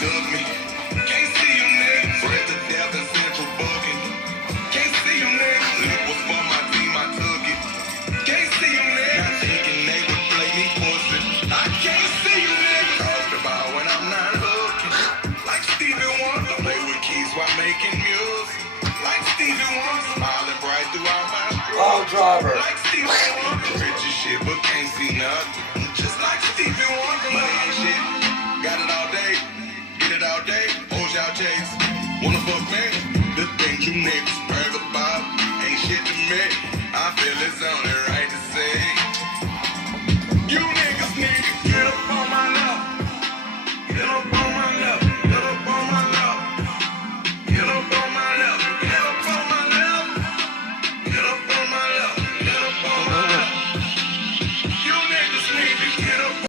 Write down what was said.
took me. Can't see you niggas. Spread the death in central booking. Can't see you niggas. It was for my team, I took it. Can't see you niggas. Not thinking they would play me pussy. I can't see you niggas. Talked about when I'm not looking. Like Stevie Wonder, play with keys while making music. Like Stevie Wonder, smiling bright throughout my Oh, driver. like Stevie Wonder, rich as shit but can't see nothing.